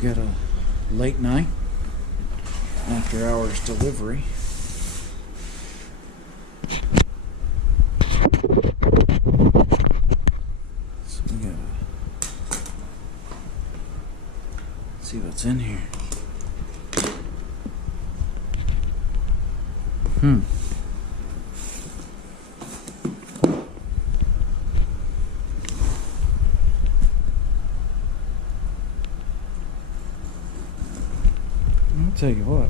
We got a late night after hours delivery. So we gotta see what's in here. I'll tell you what.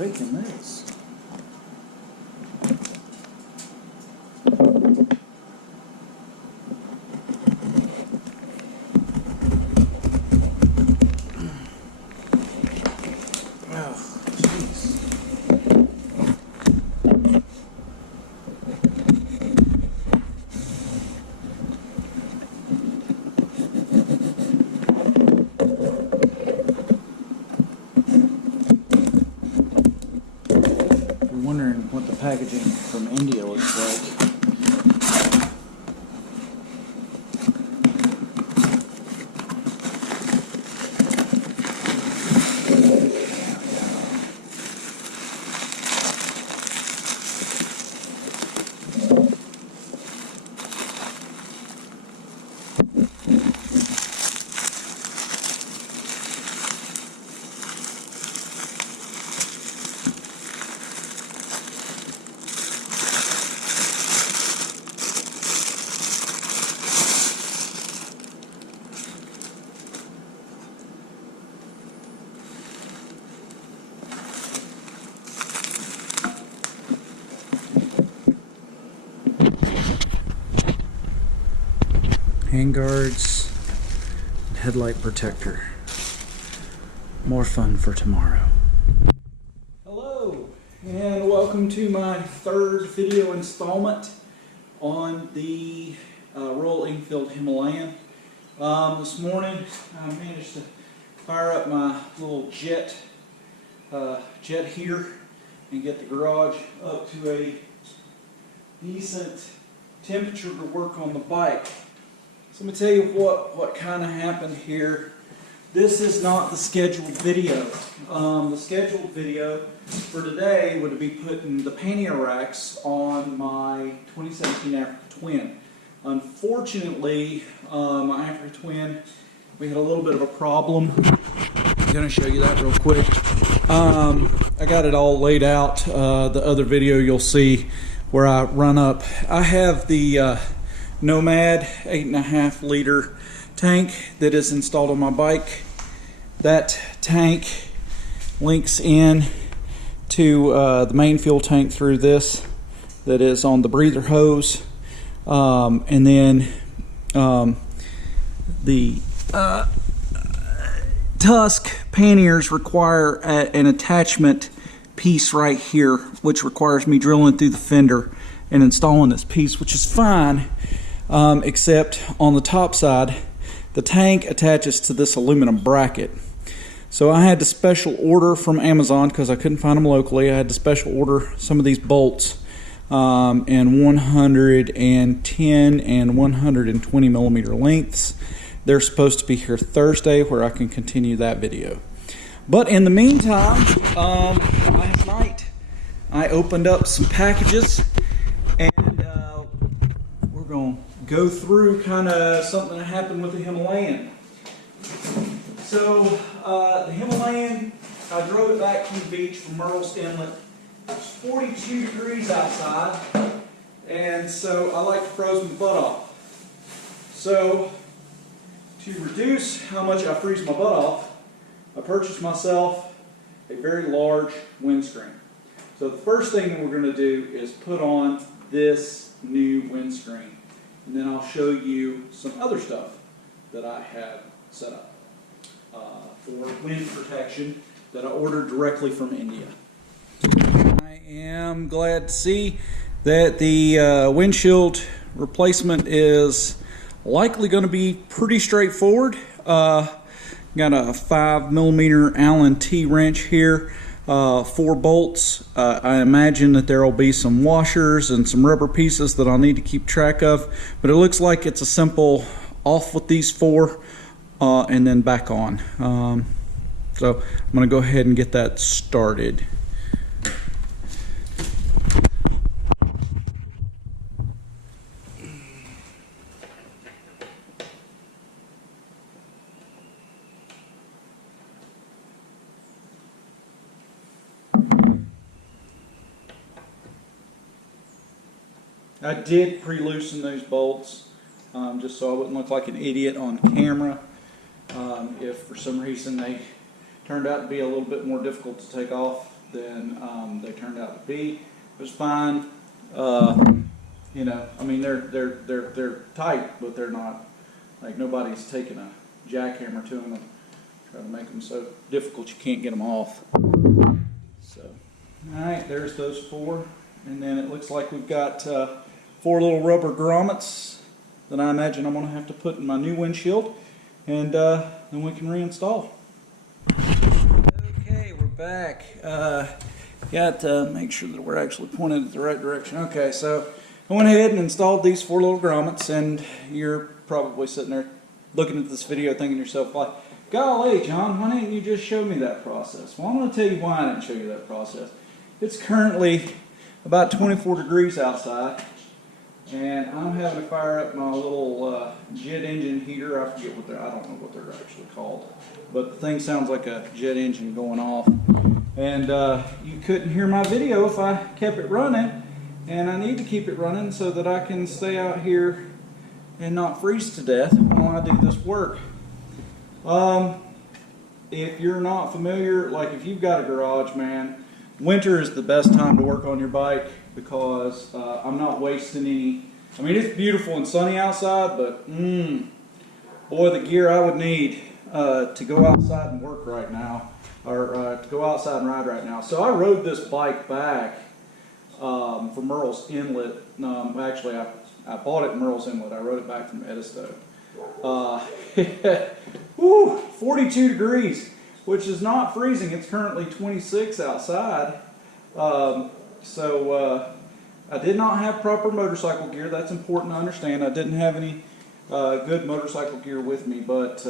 Faking this. Oh, jeez. Wondering what the packaging from India looks like. Handguards and headlight protector. More fun for tomorrow. Hello, and welcome to my third video installment on the Royal Enfield Himalayan. This morning I managed to fire up my little jet here and get the garage up to a decent temperature to work on the bike. So let me tell you what kind of happened here. This is not the scheduled video. The scheduled video for today would be putting the pannier racks on my 2017 Africa Twin. Unfortunately, my Africa Twin, we had a little bit of a problem. I'm going to show you that real quick. I got it all laid out. The other video you'll see where I run up. I have the Nomad 8.5 liter tank that is installed on my bike. That tank links in to the main fuel tank through this that is on the breather hose, and then the tusk panniers require an attachment piece right here, which requires me drilling through the fender and installing this piece, which is fine. Except on the top side, the tank attaches to this aluminum bracket. So I had to special order from Amazon because I couldn't find them locally. I had to special order some of these bolts in 110 and 120 millimeter lengths. They're supposed to be here Thursday, where I can continue that video. But in the meantime, last night I opened up some packages, and we're going to go through kind of something that happened with the Himalayan. So the Himalayan, I drove it back from the beach from Myrtle's Inlet. It's 42 degrees outside, and so I like to froze my butt off. So to reduce how much I freeze my butt off, I purchased myself a very large windscreen. So the first thing we're going to do is put on this new windscreen. And then I'll show you some other stuff that I have set up. for wind protection that I ordered directly from India. I am glad to see that the windshield replacement is likely going to be pretty straightforward. Got a 5mm Allen T-wrench here, 4 bolts. I imagine that there will be some washers and some rubber pieces that I'll need to keep track of, but it looks like it's a simple off with these 4 and then back on. So I'm going to go ahead and get that started. I did pre-loosen those bolts just so I wouldn't look like an idiot on camera. If for some reason they turned out to be a little bit more difficult to take off than they turned out to be, it was fine. You know, I mean they're tight, but they're not like nobody's taking a jackhammer to them and try to make them so difficult you can't get them off. So, all right, there's those 4, and then it looks like we've got 4 little rubber grommets that I imagine I'm going to have to put in my new windshield, and then we can reinstall. Okay, we're back. Got to make sure that we're actually pointed at the right direction. Okay, so I went ahead and installed these 4 little grommets, and you're probably sitting there looking at this video thinking to yourself, like, golly, John, why didn't you just show me that process? Well, I'm going to tell you why I didn't show you that process. It's currently about 24 degrees outside, and I'm having to fire up my little jet engine heater. I forget what I don't know what they're actually called, but the thing sounds like a jet engine going off. And you couldn't hear my video if I kept it running, and I need to keep it running so that I can stay out here and not freeze to death while I do this work. If you're not familiar, like if you've got a garage, man, winter is the best time to work on your bike because I'm not wasting any. I mean, it's beautiful and sunny outside, but boy, the gear I would need to go outside and work right now, or to go outside and ride right now. So I rode this bike back from Merle's Inlet. Actually, I bought it in Merle's Inlet. I rode it back from Edisto. 42 degrees, which is not freezing. It's currently 26 outside. So I did not have proper motorcycle gear. That's important to understand. I didn't have any good motorcycle gear with me, but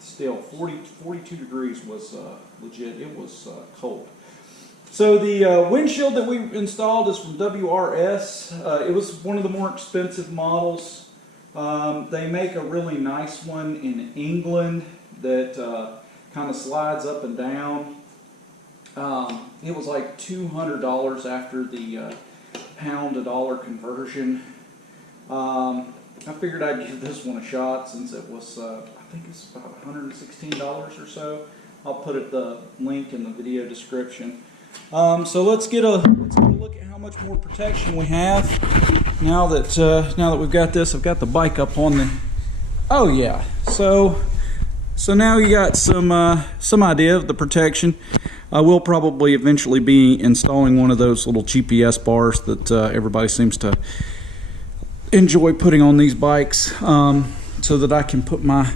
still, 42 degrees was legit. It was cold. So the windshield that we installed is from WRS. It was one of the more expensive models. They make a really nice one in England that kind of slides up and down. It was like $200 after the pound to dollar conversion. I figured I'd give this one a shot since it was, I think it's about $116 or so. I'll put the link in the video description. So let's get a look at how much more protection we have now that we've got this. I've got the bike up on the. Oh yeah. So now you got some idea of the protection. I will probably eventually be installing one of those little GPS bars that everybody seems to enjoy putting on these bikes, so that I can put my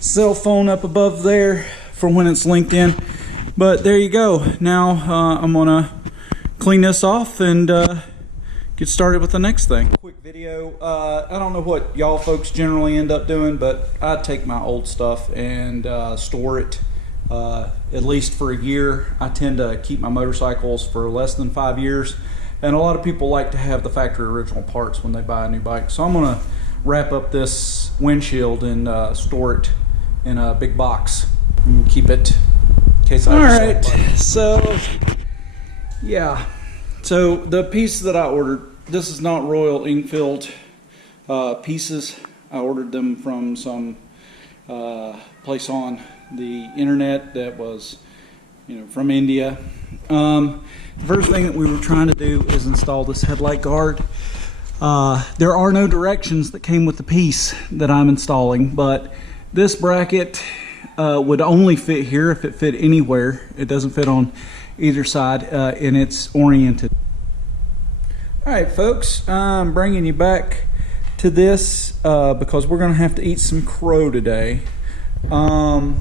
cell phone up above there for when it's linked in. But there you go. Now I'm gonna clean this off and get started with the next thing. Quick video. I don't know what y'all folks generally end up doing, but I take my old stuff and store it at least for a year. I tend to keep my motorcycles for less than 5 years, and a lot of people like to have the factory original parts when they buy a new bike. So I'm gonna wrap up this windshield and store it in a big box and keep it in case I have to sell it. So yeah, so the piece that I ordered, this is not Royal Enfield pieces. I ordered them from some place on the internet that was, from India. The first thing that we were trying to do is install this headlight guard. There are no directions that came with the piece that I'm installing, but this bracket would only fit here if it fit anywhere. It doesn't fit on either side, and it's oriented. All right, folks, I'm bringing you back to this because we're going to have to eat some crow today. You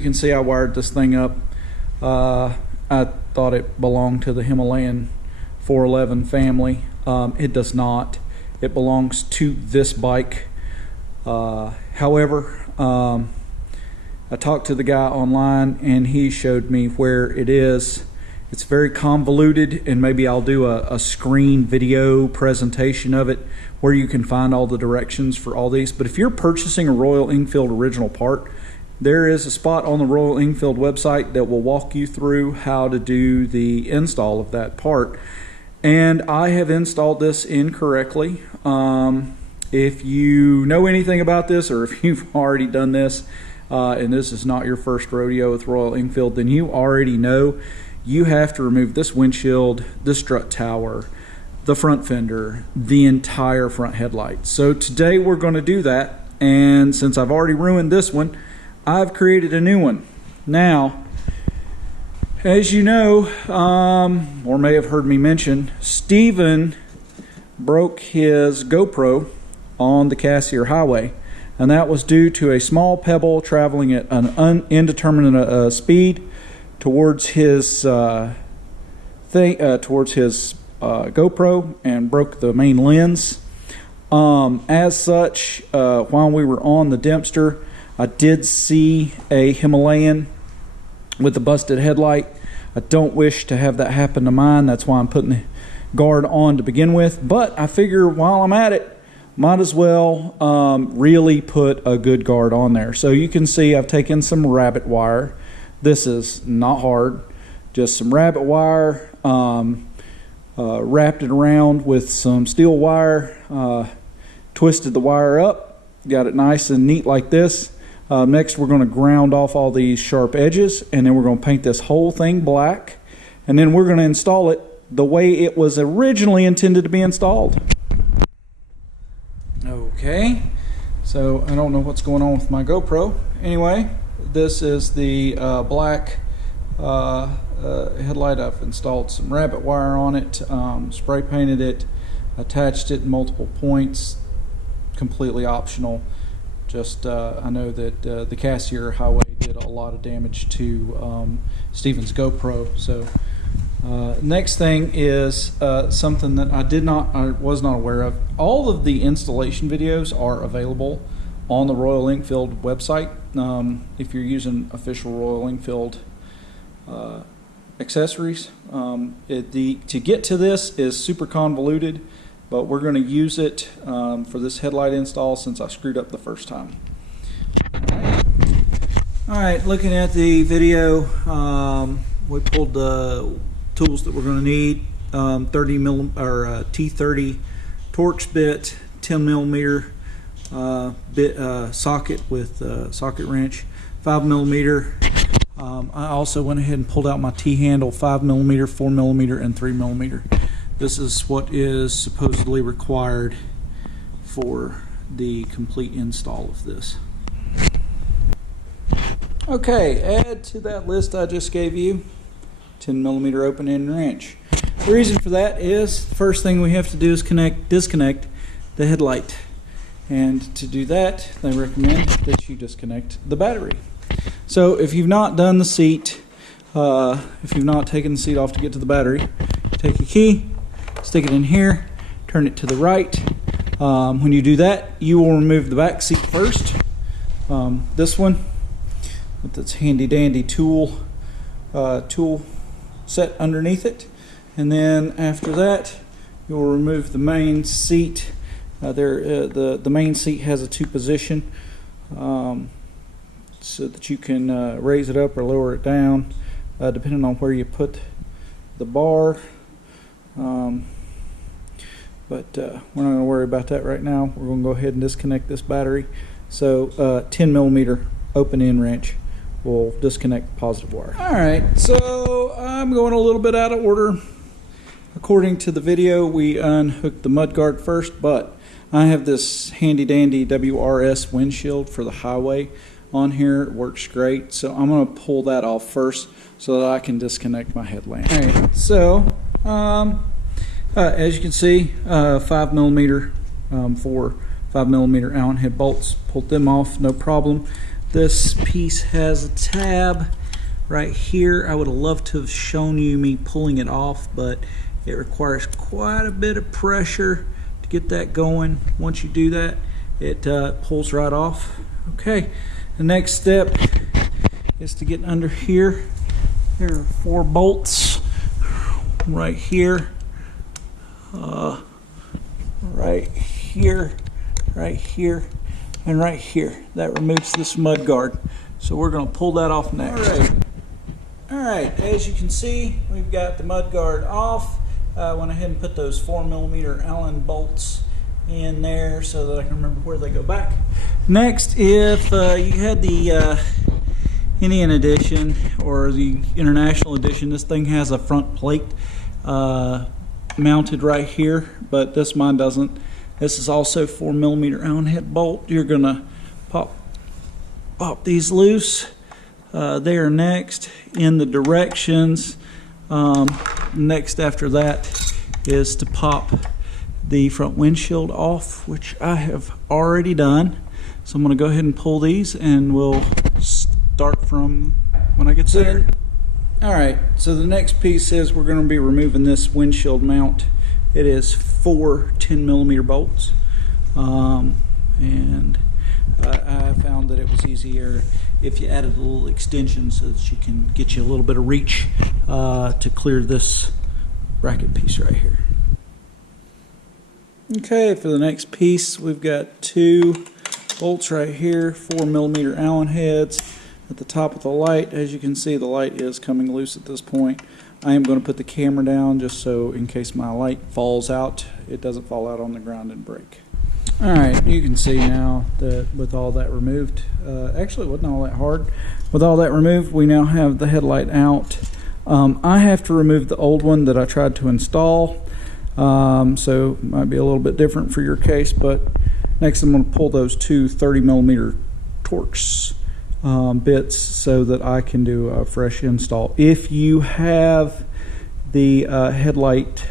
can see I wired this thing up. I thought it belonged to the Himalayan 411 family. It does not. It belongs to this bike. However, I talked to the guy online and he showed me where it is. It's very convoluted, and maybe I'll do a screen video presentation of it where you can find all the directions for all these. But if you're purchasing a Royal Enfield original part, there is a spot on the Royal Enfield website that will walk you through how to do the install of that part. And I have installed this incorrectly. If you know anything about this, or if you've already done this, and this is not your first rodeo with Royal Enfield, then you already know you have to remove this windshield, the strut tower, the front fender, the entire front headlight. So today we're going to do that, and since I've already ruined this one, I've created a new one. Now, as you know, or may have heard me mention, Steven broke his GoPro on the Cassier Highway, and that was due to a small pebble traveling at an indeterminate speed towards his GoPro and broke the main lens. As such, while we were on the Dempster, I did see a Himalayan with a busted headlight. I don't wish to have that happen to mine. That's why I'm putting the guard on to begin with. But I figure while I'm at it, might as well really put a good guard on there. So you can see I've taken some rabbit wire. This is not hard, just some rabbit wire, wrapped it around with some steel wire, twisted the wire up, got it nice and neat like this. Next we're going to ground off all these sharp edges, and then we're going to paint this whole thing black, and then we're going to install it the way it was originally intended to be installed. Okay, so I don't know what's going on with my GoPro. Anyway, this is the black headlight. I've installed some rabbit wire on it, spray painted it, attached it in multiple points, completely optional. Just I know that the Cassier Highway did a lot of damage to Steven's GoPro. So next thing is something that I was not aware of. All of the installation videos are available on the Royal Enfield website. If you're using official Royal Enfield accessories, to get to this is super convoluted, but we're going to use it for this headlight install since I screwed up the first time. Alright, looking at the video, we pulled the tools that we're going to need. T30 Torx bit, 10 millimeter socket with socket wrench, 5 millimeter. I also went ahead and pulled out my T-handle, 5 millimeter, 4 millimeter, and 3 millimeter. This is what is supposedly required for the complete install of this. Okay, add to that list I just gave you 10 millimeter open end wrench. The reason for that is the first thing we have to do is disconnect the headlight. And to do that, they recommend that you disconnect the battery. So if you've not done the seat, if you've not taken the seat off to get to the battery, take a key, stick it in here, turn it to the right. When you do that, you will remove the back seat first. This one with its handy dandy tool set underneath it, and then after that you'll remove the main seat. The main seat has a 2 position, so that you can raise it up or lower it down depending on where you put the bar. But we're not going to worry about that right now. We're going to go ahead and disconnect this battery. So 10 millimeter open end wrench will disconnect the positive wire. Alright, so I'm going a little bit out of order. According to the video, we unhooked the mudguard first, but I have this handy dandy WRS windshield for the highway on here. It works great. So I'm going to pull that off first so that I can disconnect my headlamp. All right, so as you can see, 5mm for 5mm Allen head bolts. Pulled them off, no problem. This piece has a tab right here. I would have loved to have shown you me pulling it off, but it requires quite a bit of pressure to get that going. Once you do that, it pulls right off. Okay, the next step is to get under here. There are 4 bolts right here, right here, right here, and right here. That removes this mud guard. So we're going to pull that off next. All right, as you can see, we've got the mud guard off. I went ahead and put those 4mm Allen bolts in there so that I can remember where they go back. Next, if you had the Indian edition or the International edition, this thing has a front plate mounted right here, but this mine doesn't. This is also 4mm Allen head bolt. You're gonna pop these loose. They are next in the directions. Next after that is to pop the front windshield off, which I have already done. So I'm going to go ahead and pull these, and we'll start from when I get there. Alright, so the next piece is we're going to be removing this windshield mount. It is 4 10mm bolts, and I found that it was easier if you added a little extension so that you can get you a little bit of reach to clear this bracket piece right here. Okay, for the next piece, we've got 2 bolts right here, 4mm Allen heads at the top of the light. As you can see, the light is coming loose at this point. I am going to put the camera down just so in case my light falls out, it doesn't fall out on the ground and break. Alright, you can see now that with all that removed, actually it wasn't all that hard. With all that removed, we now have the headlight out. I have to remove the old one that I tried to install, so it might be a little bit different for your case, but next I'm going to pull those 2 30mm Torx bits so that I can do a fresh install. If you have the headlight,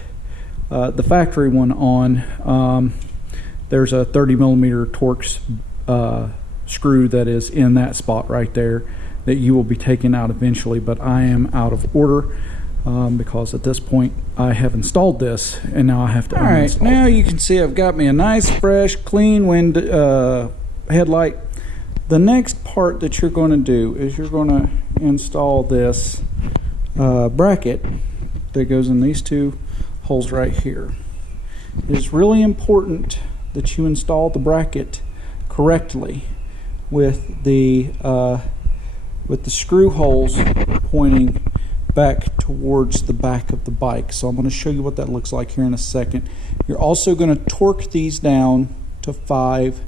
the factory one on, there's a 30mm Torx screw that is in that spot right there that you will be taking out eventually, but I am out of order because at this point I have installed this and now I have to uninstall. Alright, now you can see I've got me a nice fresh clean headlight. The next part that you're going to do is you're going to install this bracket that goes in these 2 holes right here. It is really important that you install the bracket correctly with the screw holes pointing back towards the back of the bike. So I'm going to show you what that looks like here in a second. You're also going to torque these down to 5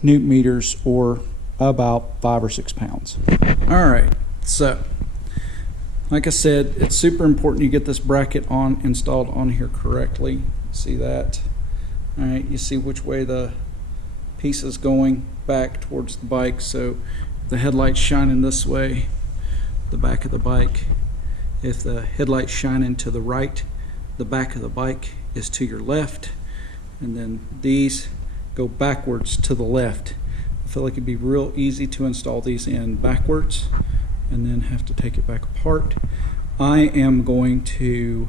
Newton meters, or about 5 or 6 pounds. Alright, so like I said, it's super important you get this bracket installed on here correctly. See that? Alright, you see which way the piece is going back towards the bike. So the headlight's shining this way, the back of the bike. If the headlight's shining to the right, the back of the bike is to your left. And then these go backwards to the left. I feel like it'd be real easy to install these in backwards and then have to take it back apart. I am going to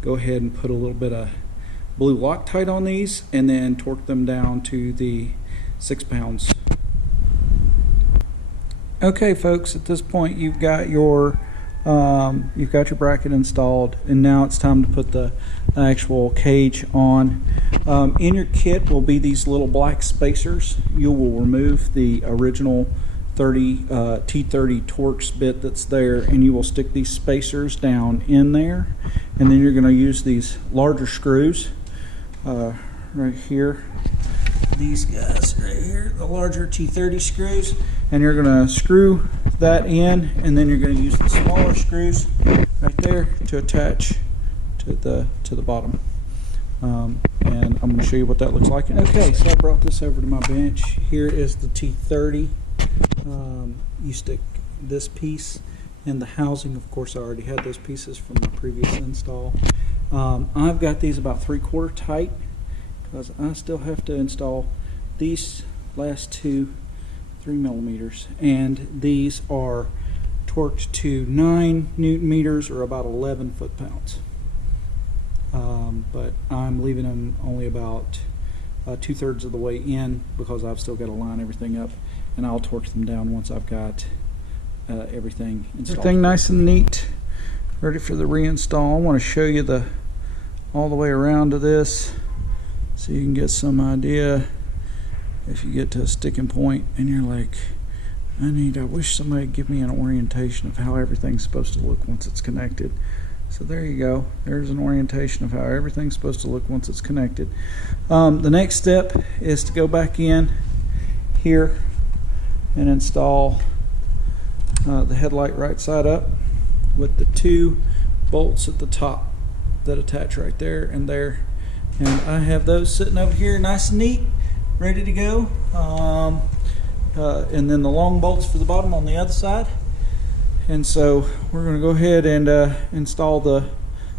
go ahead and put a little bit of blue Loctite on these and then torque them down to the 6 pounds. Okay folks, at this point you've got your bracket installed, and now it's time to put the actual cage on. In your kit will be these little black spacers. You will remove the original T30 Torx bit that's there, and you will stick these spacers down in there, and then you're going to use these larger screws right here, these guys right here, the larger T30 screws, and you're going to screw that in, and then you're going to use the smaller screws right there to attach to the bottom. and I'm going to show you what that looks like. Okay, so I brought this over to my bench. Here is the T30. You stick this piece and the housing. Of course, I already had those pieces from my previous install. I've got these about 3/4 tight because I still have to install these last two 3mm, and these are torqued to 9 Newton meters or about 11 foot-pounds. But I'm leaving them only about 2/3 of the way in because I've still got to line everything up, and I'll torque them down once I've got everything installed. Everything nice and neat, ready for the reinstall. I want to show you all the way around to this so you can get some idea. If you get to a sticking point and you're like, I wish somebody would give me an orientation of how everything's supposed to look once it's connected. So there you go. There's an orientation of how everything's supposed to look once it's connected. The next step is to go back in here and install the headlight right side up with the 2 bolts at the top that attach right there and there. And I have those sitting over here nice and neat, ready to go. And then the long bolts for the bottom on the other side. And so we're going to go ahead and install the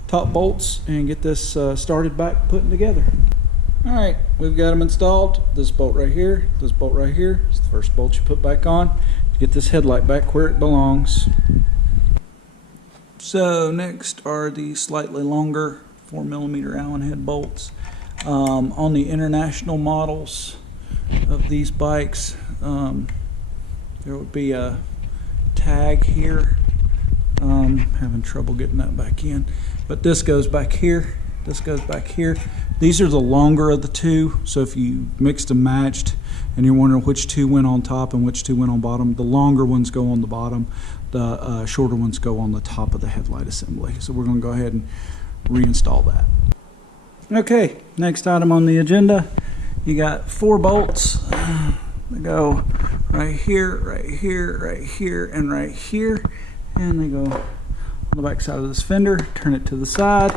top bolts and get this started back putting together. Alright, we've got them installed. This bolt right here, this bolt right here is the first bolt you put back on to get this headlight back where it belongs. So next are the slightly longer 4mm Allen head bolts. On the international models of these bikes, there would be a tag here. Having trouble getting that back in, but this goes back here, this goes back here. These are the longer of the two, so if you mixed and matched and you're wondering which 2 went on top and which 2 went on bottom, the longer ones go on the bottom, the shorter ones go on the top of the headlight assembly. So we're going to go ahead and reinstall that. Okay, next item on the agenda, you got 4 bolts that go right here, right here, right here, and right here, and they go on the back side of this fender. Turn it to the side,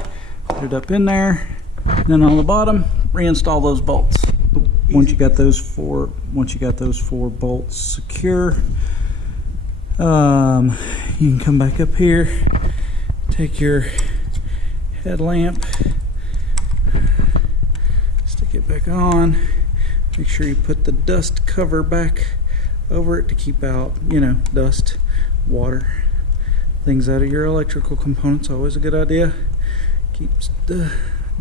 put it up in there, and then on the bottom, reinstall those bolts. Once you got those 4 bolts secure, you can come back up here, take your headlamp, stick it back on. Make sure you put the dust cover back over it to keep out, dust, water, things out of your electrical components. Always a good idea. Keeps the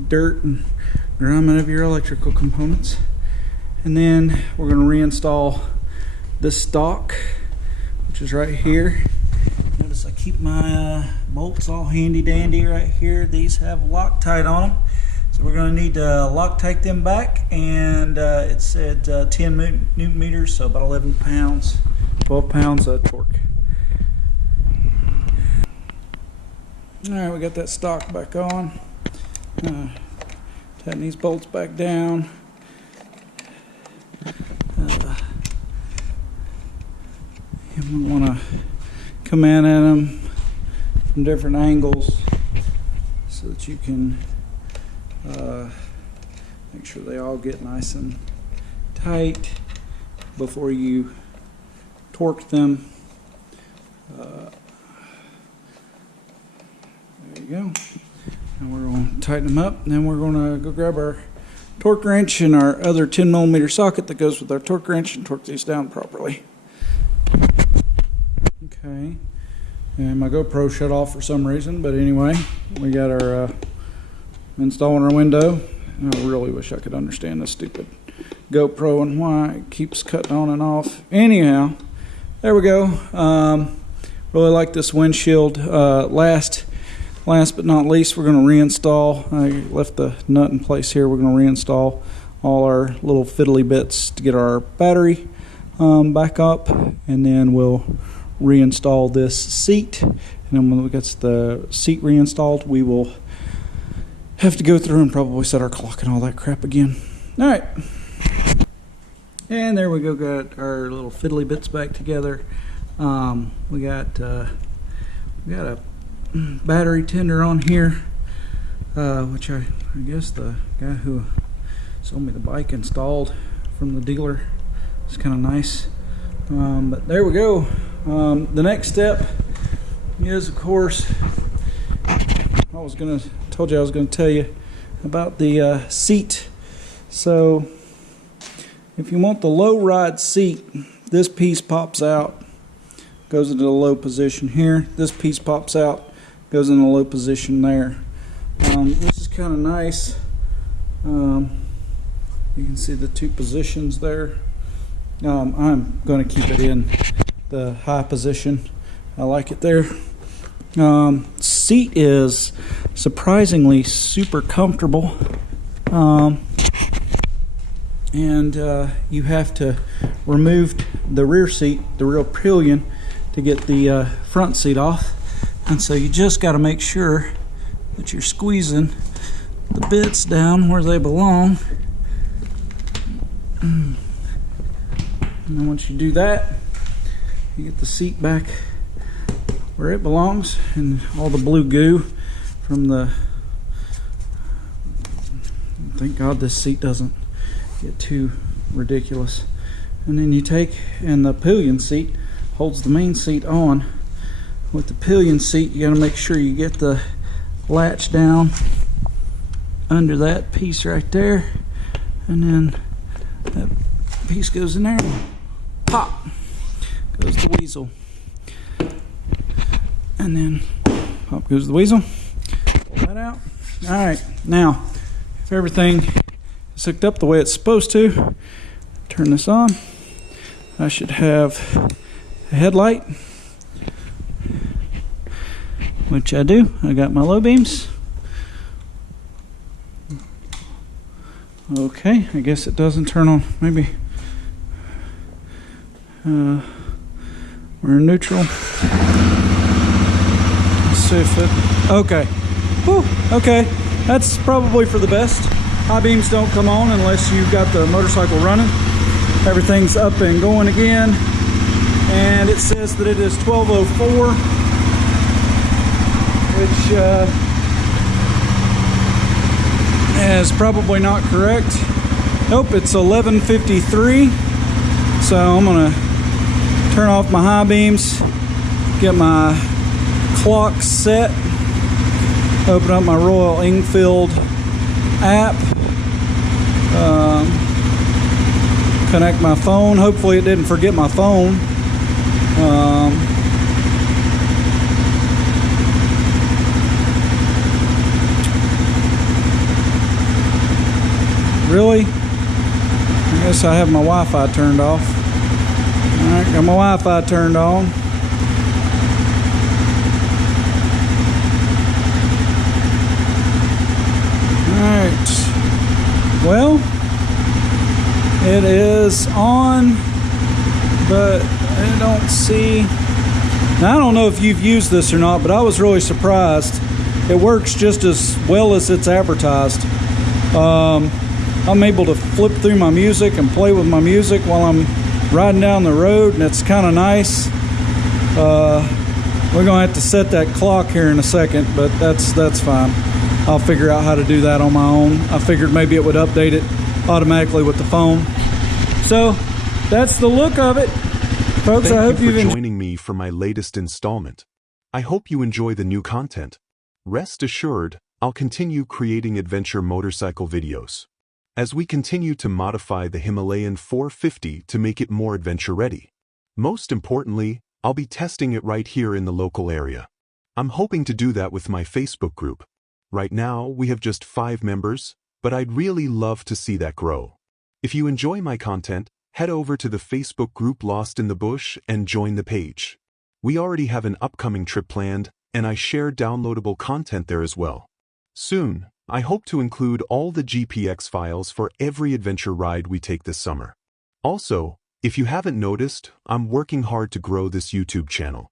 dirt and grime out of your electrical components. And then we're going to reinstall this stock, which is right here. Notice I keep my bolts all handy dandy right here. These have Loctite on them. So we're going to need to Loctite them back, and it said 10 Newton meters, so about 11 pounds, 12 pounds of torque. Alright, we got that stock back on. Tighten these bolts back down. And we want to come in at them from different angles so that you can make sure they all get nice and tight before you torque them. There you go. And we're going to tighten them up, and then we're going to go grab our torque wrench and our other 10mm socket that goes with our torque wrench and torque these down properly. Okay, and my GoPro shut off for some reason, but anyway, we got our installing our window. I really wish I could understand this stupid GoPro and why it keeps cutting on and off. Anyhow, there we go. Really like this windshield. Last but not least, we're going to reinstall. I left the nut in place here. We're going to reinstall all our little fiddly bits to get our battery back up, and then we'll reinstall this seat. And then when we get the seat reinstalled, we will have to go through and probably set our clock and all that crap again. All right, and there we go. Got our little fiddly bits back together. We got a battery tender on here. which I guess the guy who sold me the bike installed from the dealer. It's kind of nice. But there we go. The next step is, of course, told you I was gonna tell you about the seat. So if you want the low ride seat, this piece pops out, goes into the low position here. This piece pops out, goes in the low position there. This is kind of nice. You can see the two positions there. I'm going to keep it in the high position. I like it there. Seat is surprisingly super comfortable. And you have to remove the rear seat, the rear pillion, to get the front seat off. And so you just got to make sure that you're squeezing the bits down where they belong. And then once you do that, you get the seat back where it belongs, and all the blue goo from the, thank God this seat doesn't get too ridiculous. And then you take, and the pillion seat holds the main seat on. With the pillion seat, you got to make sure you get the latch down under that piece right there, and then that piece goes in there, pop goes the weasel, and then pop goes the weasel. Pull that out. All right, now if everything is hooked up the way it's supposed to, turn this on. I should have a headlight, which I do. I got my low beams. Okay, I guess it doesn't turn on. Maybe we're in neutral. Let's see if it, okay. Whew, okay, that's probably for the best. High beams don't come on unless you've got the motorcycle running. Everything's up and going again. And it says that it is 12:04, which is probably not correct. Nope, it's 11:53. So I'm gonna turn off my high beams, get my clock set, open up my Royal Enfield app, connect my phone. Hopefully it didn't forget my phone. Really? I guess I have my Wi-Fi turned off. Alright, got my Wi-Fi turned on. Alright. Well, it is on, but I don't see. Now, I don't know if you've used this or not, but I was really surprised. It works just as well as it's advertised. I'm able to flip through my music and play with my music while I'm riding down the road, and it's kind of nice. We're gonna have to set that clock here in a second, but that's fine. I'll figure out how to do that on my own. I figured maybe it would update it automatically with the phone. So that's the look of it, folks. I hope you've enjoyed joining me for my latest installment. I hope you enjoy the new content. Rest assured, I'll continue creating adventure motorcycle videos as we continue to modify the Himalayan 450 to make it more adventure-ready. Most importantly, I'll be testing it right here in the local area. I'm hoping to do that with my Facebook group. Right now, we have just 5 members, but I'd really love to see that grow. If you enjoy my content, head over to the Facebook group Lost in the Bush and join the page. We already have an upcoming trip planned, and I share downloadable content there as well. Soon, I hope to include all the GPX files for every adventure ride we take this summer. Also, if you haven't noticed, I'm working hard to grow this YouTube channel.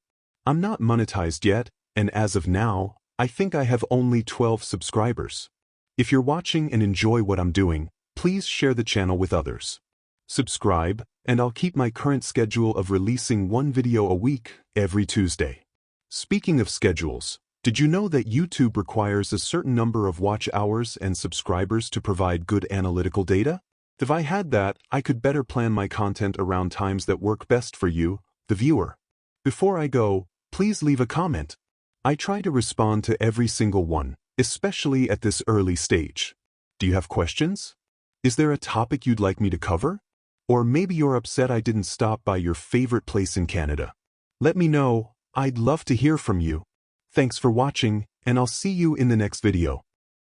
I'm not monetized yet, and as of now, I think I have only 12 subscribers. If you're watching and enjoy what I'm doing, please share the channel with others. Subscribe, and I'll keep my current schedule of releasing 1 video a week every Tuesday. Speaking of schedules, Did you know that YouTube requires a certain number of watch hours and subscribers to provide good analytical data? If I had that, I could better plan my content around times that work best for you, the viewer. Before I go, please leave a comment. I try to respond to every single one, especially at this early stage. Do you have questions? Is there a topic you'd like me to cover? Or maybe you're upset I didn't stop by your favorite place in Canada. Let me know, I'd love to hear from you. Thanks for watching, and I'll see you in the next video.